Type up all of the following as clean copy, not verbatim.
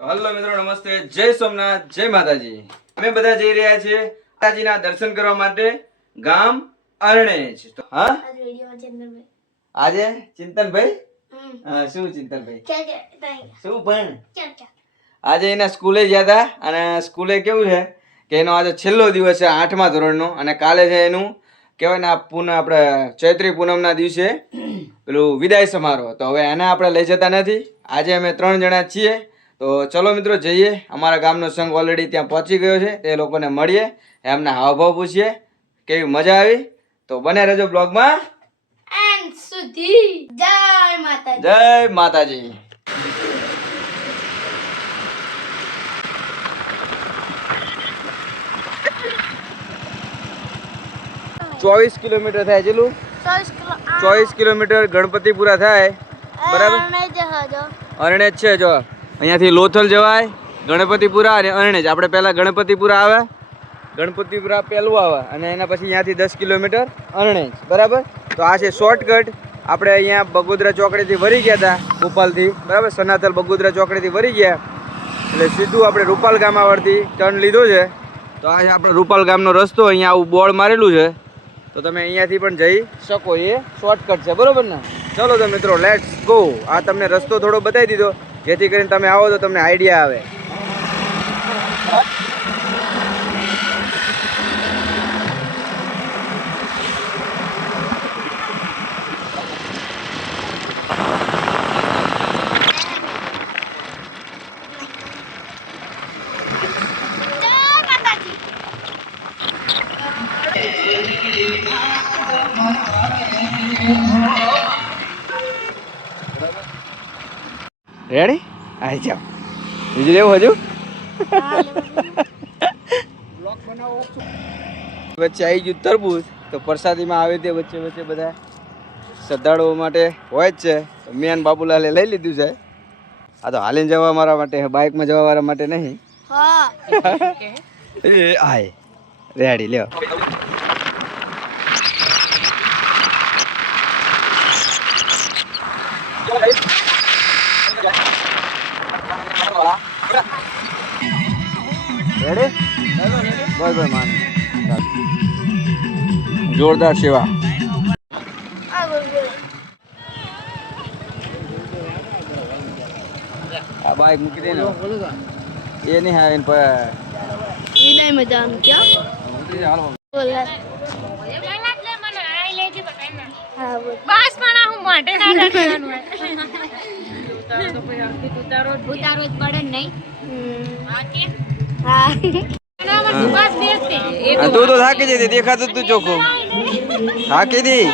Hello મિત્રો, નમસ્તે, જય સોમનાથ, જય માતાજી. અમે બધા જઈ રહ્યા છીએ માતાજીના દર્શન કરવા માટે ગામ અરણેજ. હા, આજે ચિંતનભાઈ, શું ચિંતનભાઈ, શું પણ આજે એના સ્કૂલે ગયા હતા અને સ્કૂલે કેવું છે કે એનો આજે છેલ્લો દિવસ છે 8મા ધોરણનો અને કાલે છે એનું કહેવાય ને આપણે ચૈત્રી પૂનમના દિવસે પેલું વિદાય સમારોહ. તો હવે એને આપણે લઈ જતા નથી. આજે અમે 3 જણા છીએ. તો ચલો મિત્રો જઈએ. અમારા ગામનો સંઘ ઓલરેડી ત્યાં પહોંચી ગયો છે. તે લોકોને મળીએ, એમના હાવભાવ પૂછીએ કેવી મજા આવી. તો બને રહેજો બ્લોગમાં એન્ડ સુધી. જય માતાજી. જય માતાજી. ચોવીસ કિલોમીટર થાય જેટલું, 24 કિલોમીટર ગણપતિપુરા થાય. બરાબર, અરણેજ છે. જો અહીંયાથી લોથલ જવાય, ગણપતિપુરા અને અરણેજ. આપણે પહેલાં ગણપતિપુરા આવે, ગણપતિપુરા પહેલું આવે અને એના પછી અહીંયાથી 10 કિલોમીટર અરણેજ. બરાબર, તો આ છે શોર્ટકટ. આપણે અહીંયા બગોદરા ચોકડીથી વળી ગયા હતા ભોપાલથી. બરાબર, સનાતલ બગોદરા ચોકડીથી વળી ગયા એટલે સીધું આપણે રૂપાલ ગામ આવડતી ટર્ન લીધો છે. તો આ છે આપણો રૂપાલ ગામનો રસ્તો. અહીંયા આવું બોર્ડ મારેલું છે, તો તમે અહીંયાથી પણ જઈ શકો. એ શોર્ટકટ છે, બરાબર ને? ચલો તો મિત્રો, લેટ્સ ગો. આ તમને રસ્તો થોડો બતાવી દીધો જેથી કરીને તમે આવો તો તમને આઈડિયા આવે. રેડી? આવી જાઓ. બીજું લેવું હજુ? વચ્ચે આવી ગયું તરબૂચ. તો પ્રસાદીમાં આવે તે વચ્ચે વચ્ચે બધા શ્રદ્ધાળુઓ માટે હોય જ છે. મેન બાબુલાલે લઈ લીધું છે. આ તો હાલીને જવા મારા માટે, બાઇકમાં જવા વાળા માટે નહીં. આય રેડી લ્યો. રેડી? બસ બસ માન. જોરદાર સેવા. આ બાઈક મૂકી દે ને, એ નહીં હા એને પર વિનય મજાનું ક્યાં બોલા હા બોલ બસ પણ હું માટે ના રાખવાનું ઉતારો જ પડે નહીં. હા તું તો થાકી જતી, દેખાતું તું ચોખ્ખું થાકી દી.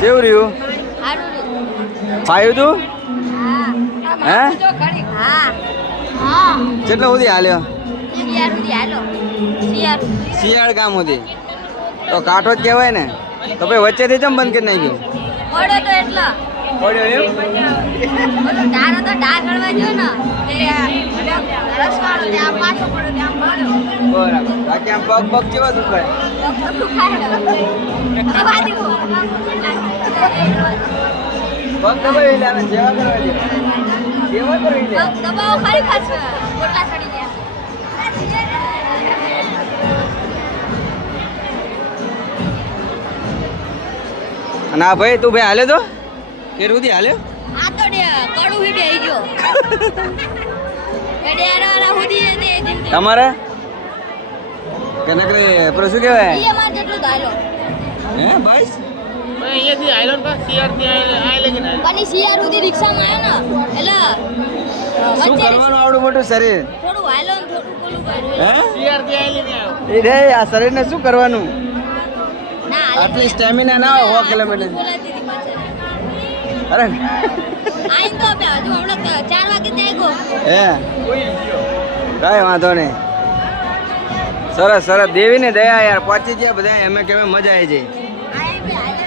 કેવું રહ્યું? ફાયું તું? હે? કેટલા સુધી હાલ્યો? શિયાળ ગામ સુધી. તો કાંઠો જ કહેવાય ને. તો ભાઈ વચ્ચેથી ચમ બંધ કરી નાખ્યું? પડ્યો એમ? બરાબર. બાકી આમ પગ પગ કેવા દુખાય? પગ દબાવી લે, જેવા કરવા દે, જેવા કરી લે. અને આ ભાઈ તું ભાઈ હાલે તો કેર સુધી હાલ્યો? આ તો કડું હીડે આવી ગયો. તમારે કે નકરે પેલો શું કહેવાય ઈ અમાર જેટલું ધાલો હે બાઈસ અહીંયાથી આયલોન પર સીઆર થી આય લેકે ના કની સીઆર સુધી રિક્ષામાં આયો ને એટલે શું કરવાનું આવડું મોટું શરીર થોડું હાલો ને થોડું કોલું કર્યું હે સીઆર થી આય લેને આવ્યો એ રે આ શરીરને શું કરવાનું ના આટલી સ્ટેમિના ના હોય 100 કિલોમીટર બોલાતી હતી પાછળ અરે આઈન તો બે હજુ હમણાં 4 વાગે જાગો હે કાંઈ વાંધો નહીં સરસ સરસ દેવીને દયા યાર પહોંચી ગયા બધા એમે કેમે મજા આવી જાય આઈ બી હાલે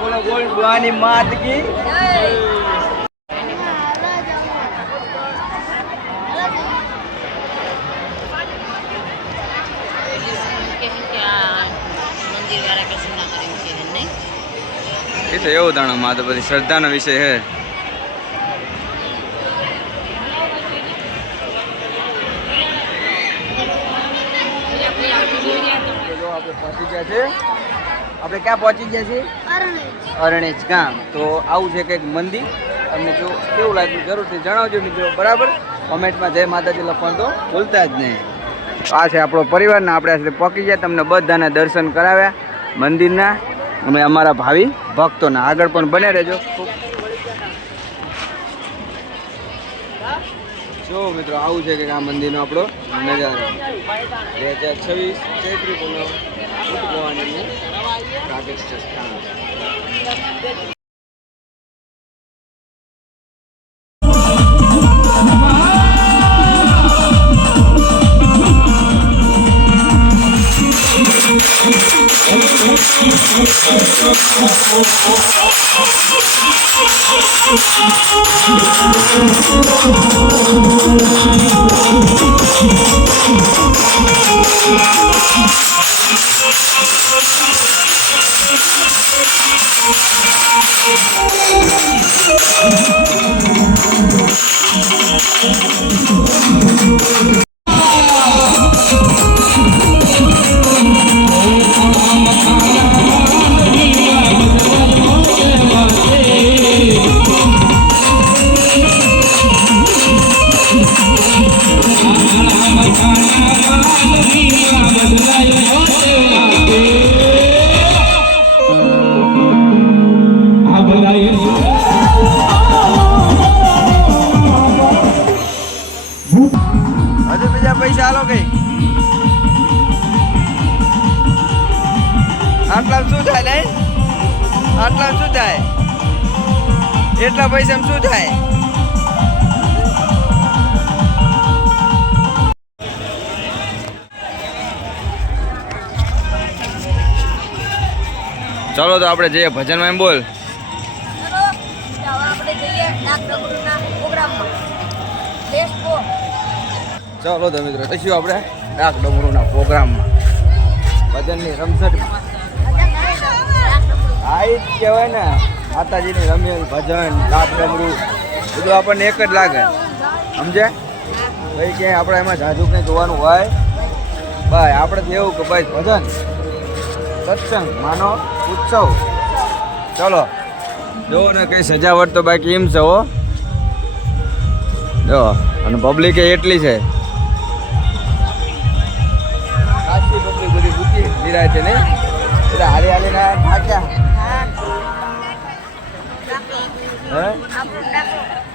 બોલો બોલ ભવાની માત કી એ તો એવું તાણો માં તો બધી શ્રદ્ધાનો વિષય છે જો આપણે પહોંચી ગયા છે આપણે ક્યાં પહોંચી ગયા છીએ અરણેજ ગામ તો આવું છે કંઈક મંદિર તમને જો કેવું લાગ્યું જરૂરથી જણાવજો મિત્રો બરાબર કોમેન્ટમાં જય માતાજી લખવાનું તો ભૂલતા જ નહીં આ છે આપણો પરિવારના આપણે સાથે પહોંચી ગયા તમને બધાને દર્શન કરાવ્યા મંદિરના અમે અમારા ભાવિ ભક્તોના આગળ પણ બને રહેજો જો મિત્રો આવું છે કે આ મંદિરનો આપણો નજારો 2026 ચૈત્રી પૂનમ ભવાનીનું પ્રાગટ્ય સ્થાન હજુ બીજા પૈસા આલો કઈ આટલા શું થાય નહીં આટલા શું થાય એટલા પૈસા શું થાય ચલો તો આપણે જઈએ ભજનમાં એમ બોલ આપણે જઈએ નાગનગરના પ્રોગ્રામમાં લેટ્સ ગો ચલો તો મિત્રો જઈશું આપણે ડાક ડમરૂના પ્રોગ્રામમાં ભજનની રમઝટમાં આ જ કહેવાય ને માતાજીની રમેલ ભજન ડાક ડમરૂ બધું આપણને એક જ લાગે સમજે ભાઈ ક્યાંય આપણે એમાં જાજુ કંઈ જોવાનું હોય ભાઈ આપણે તો એવું કે ભાઈ ભજન સત્સંગ માનો ઉત્સવ ચલો જો ને કઈ સજાવટ તો બાકી એમ છે હો જો અને પબ્લિક એટલી છે આખી પબ્લિક બધી ભૂકી નિરાય છે નહીં એટલે હાલી હાલીને થાક્યા હે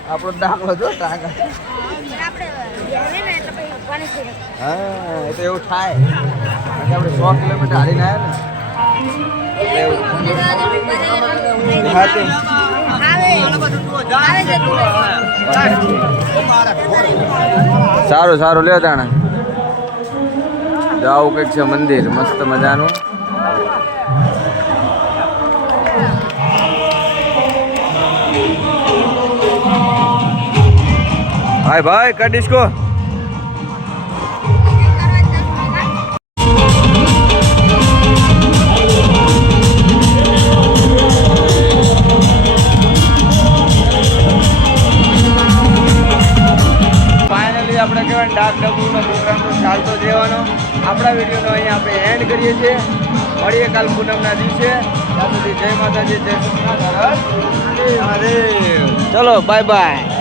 આપણો દાખલો જો ટાંકા હા એ તો એવું થાય આપણે 100 કિલોમીટર હાલીને આવ્યા ને સારું સારું લ્યો તાણે આવું કંઈક છે મંદિર મસ્ત મજાનું હાય ભાઈ કર ડિસ્કો આપણે કહેવાય ડાક ડબુનો પ્રોગ્રામ તો ચાલતો જ રહેવાનો આપણા વિડીયોનો અહીંયા આપણે એન્ડ કરીએ છીએ મળીએ કાલ પૂનમના દિવસે ત્યાં સુધી જય માતાજી જય શ્રી કૃષ્ણ ચલો બાય બાય